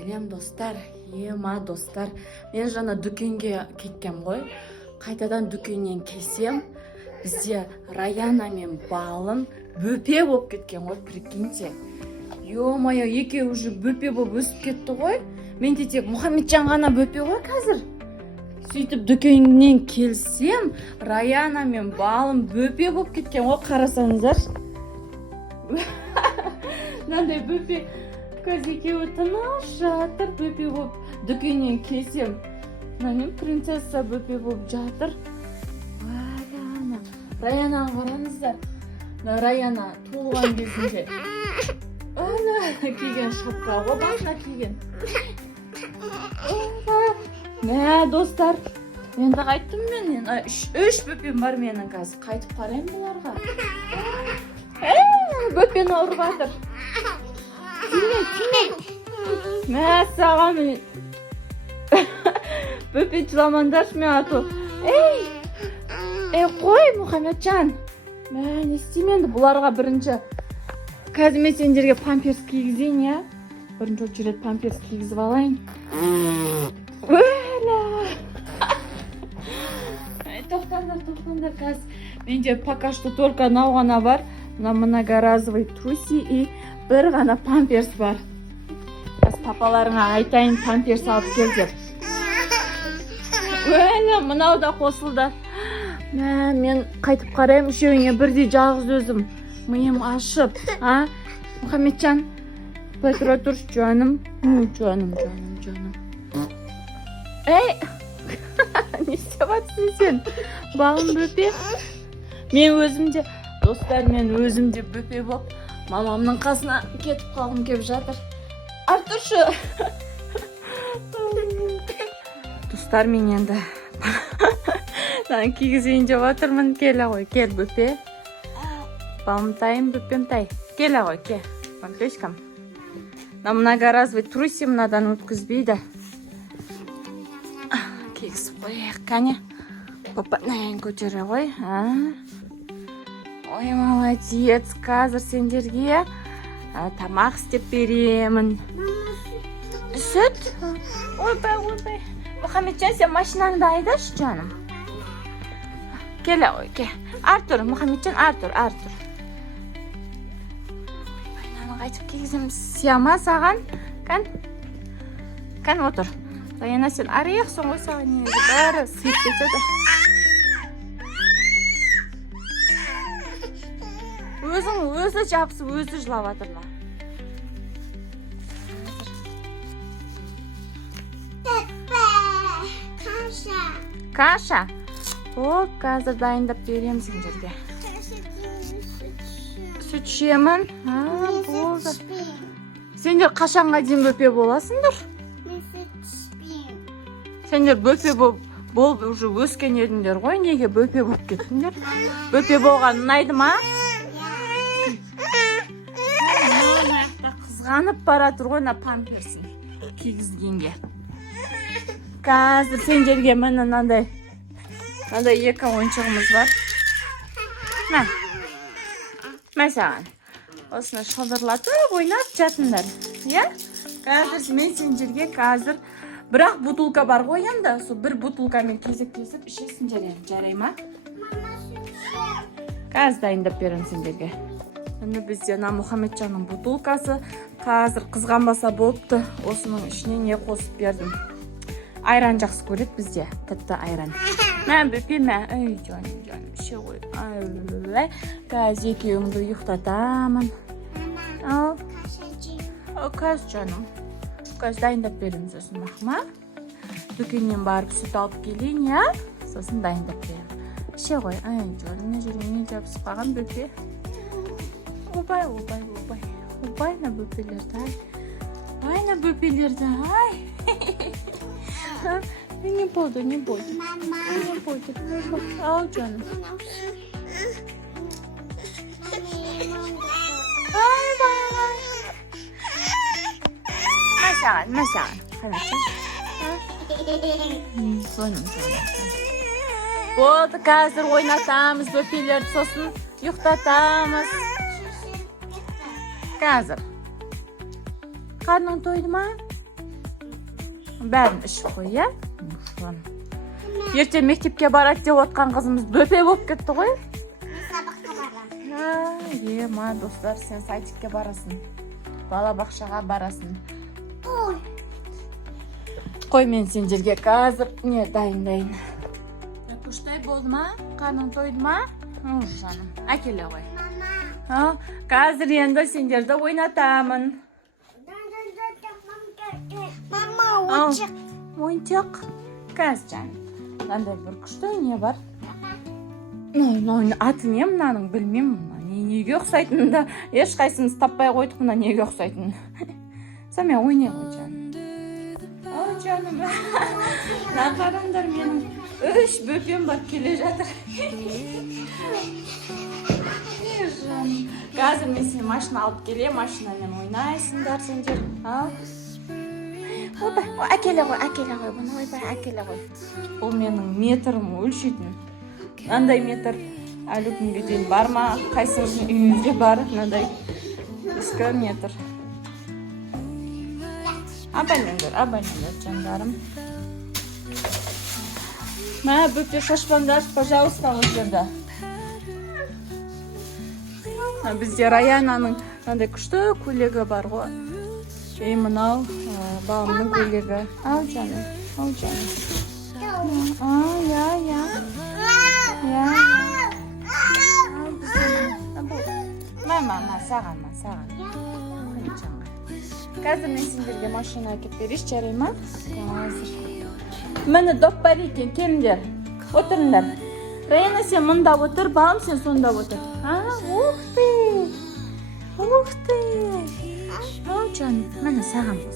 Сәлем достар, достар. Мен жаңа дүкенге кеткем ғой. Қайтадан дүкеннен келсем, бізде Раяна мен балым бөпе болып кеткен ғой, прикиньте. Ё-моё, екеуі уже бөпе болып өсіп кетті ғой. Мен де тек Мұхаммеджан ғана бөпе ғой қазір. Сөйтіп дүкеннен келсем, Раяна мен балым бөпе болып кеткен ғой, қарасаңыздар. Мынандай бөпе қазір екеуі тыныш жатыр, бөпе болып дүкеннен келсем. Мен принцесса бөпе болып жатыр. Раянаны қараңыздар. Раяна туылған кезінде киген шапқа ғой, басқа киген. Мә достар, енді қайттым мен. Үш бөпем бар менің қазір. Қайтып қарайым бұларға. Бөпені ұрып жатыр. Мә саған мен. Бөпе жыламандаршы мен ату. Қой Мұхаммеджан. Мә не істеймін енді бұларға бірінші. Қазір мен сендерге памперс кигізейін, я? Бірінші очередь рет памперс кигізіп алайын. Тоқтаңдар қазір. Менде пока что только анау ғана бар. Мына многоразовый труси и бір ғана памперс бар. Қазір папаларыңа айтайын памперс алып кел деп. Мынау да қосылды. Мен қайтып қарайым, үшеуіңе бірдей жалғыз өзім. Миым ашып, Мұхаммеджан, былай тұра тұршы, жаным. Жаным. Не істеп жатсың сен? Балым бөпе. Мен өзімде, достар, мен өзімде бөпе болып, мамамның қасына кетіп қалғым кеп жатыр. Артұршы. Достар, мен енді кигізейін деп отырмын. Келе ғой, кел бөпе. Балымтайым, бөпемтай. Келе ғой, кел. Малышкам. Многоразовый труси мынадан өткізбейді. Кигізіп қояйық, кәне. Попатнайын көтере ғой. Ой, молодец. Қазір сендерге тамақ істеп беремін. Сүт? Ойбай. Мұхаммеджан, сен машинаңды айдашы, жаным. Келе ғой, кел. Артур, Мұхаммеджан, Артур. Байнаны қайтып кигізем, сияма саған. Кән отыр. Раяна, сен арияқсың ғой, саған негізі бәрі сүйіп кетеді. Өзі жабысып, өзі жылап атырла. Каша. Қазір дайындап берем сендерге. Сүт ішемін. Болды. Сендер қашанға дейін бөпе боласыңдар? Мен сүт ішпеймін. Сендер бөпе болып уже өскен едіңдер ғой, неге бөпе болып кеттіңдер? Бөпе болған ұнайды ма? Қызғанып баратыр ғой, памперсін кигізгенге. Қазір сендерге мынандай екі ойыншығымыз бар. Мә саған. Осыны шылдырлатып ойнап жатыңдар. Қазір мен сендерге қазір бірақ бутылка бар ғой енді. Сол бір бутылкамен кезек-кезіп ішесіңдер енді, жарай ма? Қазір дайындап берем сендерге. Енді бізде Мұхаммеджанның бутылкасы қазір қызғанбаса болыпты. Осының ішіне не қосып бердім. Айран жақсы көреді бізде, тәтті айран. Мен бөпе, ой, жаным, ше ғой. Қазір екеуіңді ұйықтатамын. Ал, қазір жаным. Қазір дайындап берем сосын мақма. Дүкеннен барып сүт алып келейін, я? Сосын дайындап берем. Ше ғой, ой, жаным, жүрегіне жабысып қалған бөпе. Обай. Обайна бөпелерді, ай. Не буду. Ау, жаным. Мәсаған. Соным. Болды, қазір ойнатамыз бөпелерді, сосын ұйықтатамыз. Қазір. Қарның тойды ма? бәрін ішіп қой, иә? Ертең мектепке барады деп отқан қызымыз бөпе болып кетті ғой. Мен сабаққа барамын. Ма достар, сен сайтикке барасың. Балабақшаға барасың. Ой. Қой, мен сендерге қазір не дайындайын. Күштай болды ма? Қарның тойды ма? Жаным, әкеле ғой. Мама. Қазір енді сендерді ойнатамын. Мама, ойыншық. Ойыншық. Қазір жаным. Мынандай бір күшті не бар? Аты не мынаның білмеймін. Неге ұқсайтынын да ешқайсымыз таппай қойдық, мына неге ұқсайтынын. Сонымен ойнай ғой жаным. Жаным. Мына қараңдар, менің 3 бөпем бар келе жатыр. Қазір мен сен машина алып келе, машинамен ойнайсыңдар сендер. Ойбай, әкеле ғой, бұны ойбай, әкеле ғой. Бұл менің метрім өлшейтін. Андай метр әлі күнге дейін бар ма? Қайсыңыздың үйіңізде бар? Мынандай 2 метр. Абайлендер жандарым. Ма, бөпе шашпаңдар, пожалуйста, өздерді. Бізде Раянаның мынандай күшті көйлегі бар ғой. Мынау балымның көйлегі. Ал жаным. Мама, саған. Қазір мен сендерге машина әкеп берейін, жарай ма? Мені доп бар екен, келіңдер. Отырыңдар. Раяна, сен мұнда отыр, балым сен сонда отыр. Ух ты! Ау жаным, мені саған кел.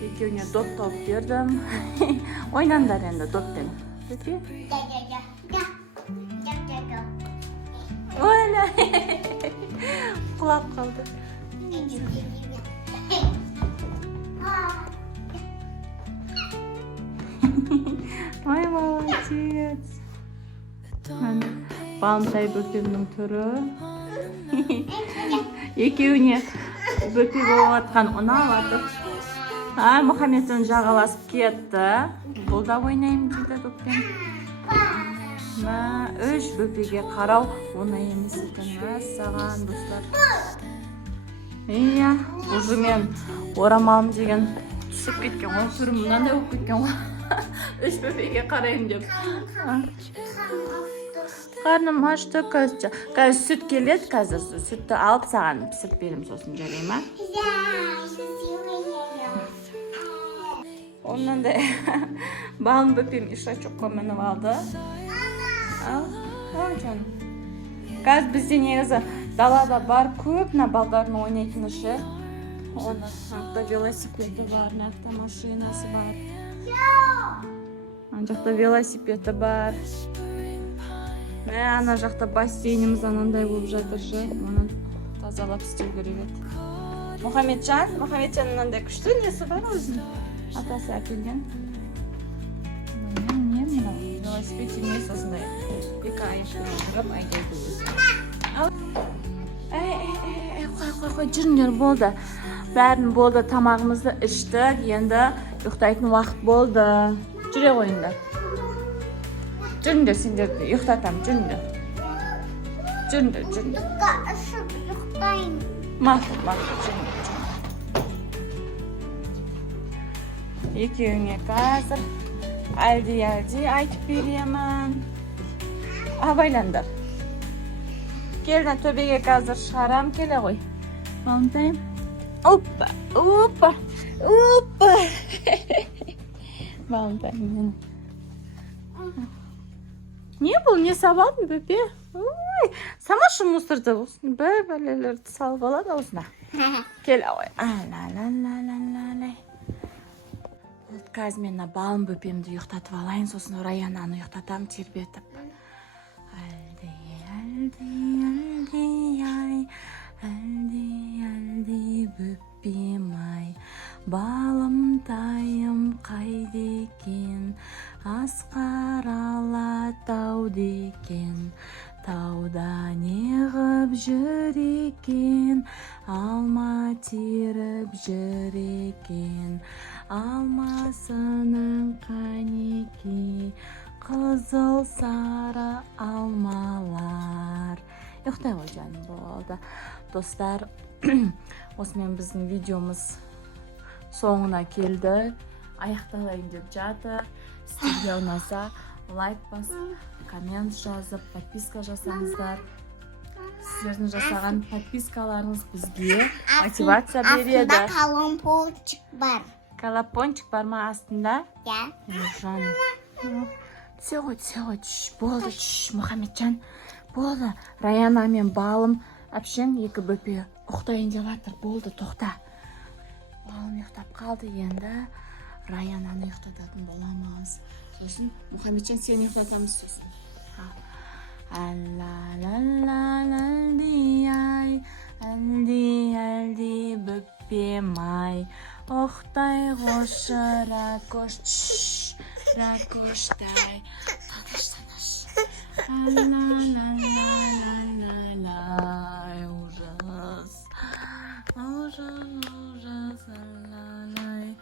Екеуіне доп тауып бердім. Ойнаңдар енді доппен. Бөпе? Оля! Құлап қалды. Ой, молодец. Балымтай бөпемнің түрі. Екеуіне бөпе болып атқан ұнап атып. Мұхаммедтің жағаласып кетті. Бұл да ойнайым дейді доппен. 3 бөпеге қарау оңай емес екен, саған достар. Уже мен орамалым деген түсіп кеткен ғой, түрім мынандай болып кеткен ғой. 3 бөпеге қарайым деп. Қарным ашты, қазір сүт келеді, қазір сүтті алып саған пісіріп берем, сосын жарай ма? Оннандай балым бөпем ишачокқа мініп алды. Жаным. Қазір бізде негізі далада бар көп балдардың ойнайтыны ше. Оны велосипеді бар, автомашинасы бар. Ана жақта велосипеді бар. Ана жақта бассейніміз анандай болып жатыр ше. Оны тазалап істеу керек еді. Мұхаммеджан мынандай күшті несі бар өзінің. Атасы әкелген. Велосипед емес осындай. 2 аяқпен жүріп айдайды өзі. Қой, жүріңдер, болды. Бәрін болды, тамағымызды іштік, енді ұйықтайтын уақыт болды. Жүре қойыңдар. Жүріңдер, сендерді ұйықтатам, жүріңдер. Жүріңдер. Ішіп ұйықтайын. Мақұл, жүріңдер. Екеуіңе қазір әлді айтып беремін. Абайландар. Келді, төбеге қазір шығарам, келе ғой. Балымтайым. Опа. Балымтайым. Не бұл, не сабадың бөпе? Самашы мусорды бәлелерді салып алады аузына. Келе ғой. Қазір мен балым бөпемді ұйықтатып алайын, сосын Раянаны ұйықтатам тербетіп. Әлде бөпем ай, балымтайым қайда екен, асқар алатауды екен, тауда неғып жүр екен, алма теріп жүр екен, алмасының қанеки, қызыл сары алмалар. Ұйықтай ғой жаным, болды. Достар, осымен біздің видеомыз соңына келді. Аяқталайын деп жатыр. Сіздерге ұнаса лайк басып, коммент жазып, подписка жасаңыздар. Сіздердің жасаған подпискаларыңыз бізге мотивация береді. Астында коломбочек бар. Колопончик бар ма астында? Ja. Жаным. Түсе ғой. Болды, Мұхамеджан. Болды. Раяна мен балым әпшен екі бөпе ұйықтайын деп жатыр. Болды, тоқта. Балым ұйықтап қалды енді. Раянаны ұйықтататын боламыз. Сосын Мұхамеджан сені ұйықтатамыз сосын. Әлді-ай, әлді бөппем-ай, ұқтай қошы ракоштай. Танаш. Әлі-лай, ужас. Әлі-лай.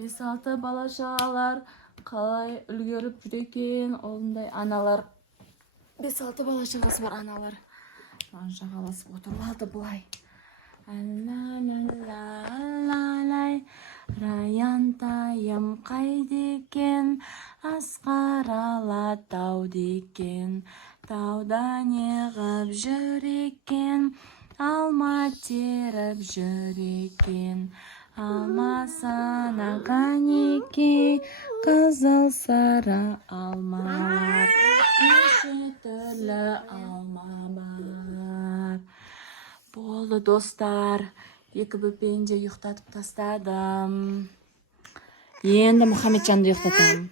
5-6 бала-шағалар қалай үлгеріп жүр екен, олындай аналар. 5-6 бала-шағасы бар аналар. Жағаласып отырып алды бұлай. Әлі-лай, Раянтайым қайды екен, Асқар Алатау декен, тауда неғып жүр екен, алма теріп жүр екен, алмасына қанеки, қызыл сары алмалар, неше түрлі алма бар. Болды достар, екі бөпені де ұйықтатып тастадым. Енді Мұхамеджанды ұйықтатамын.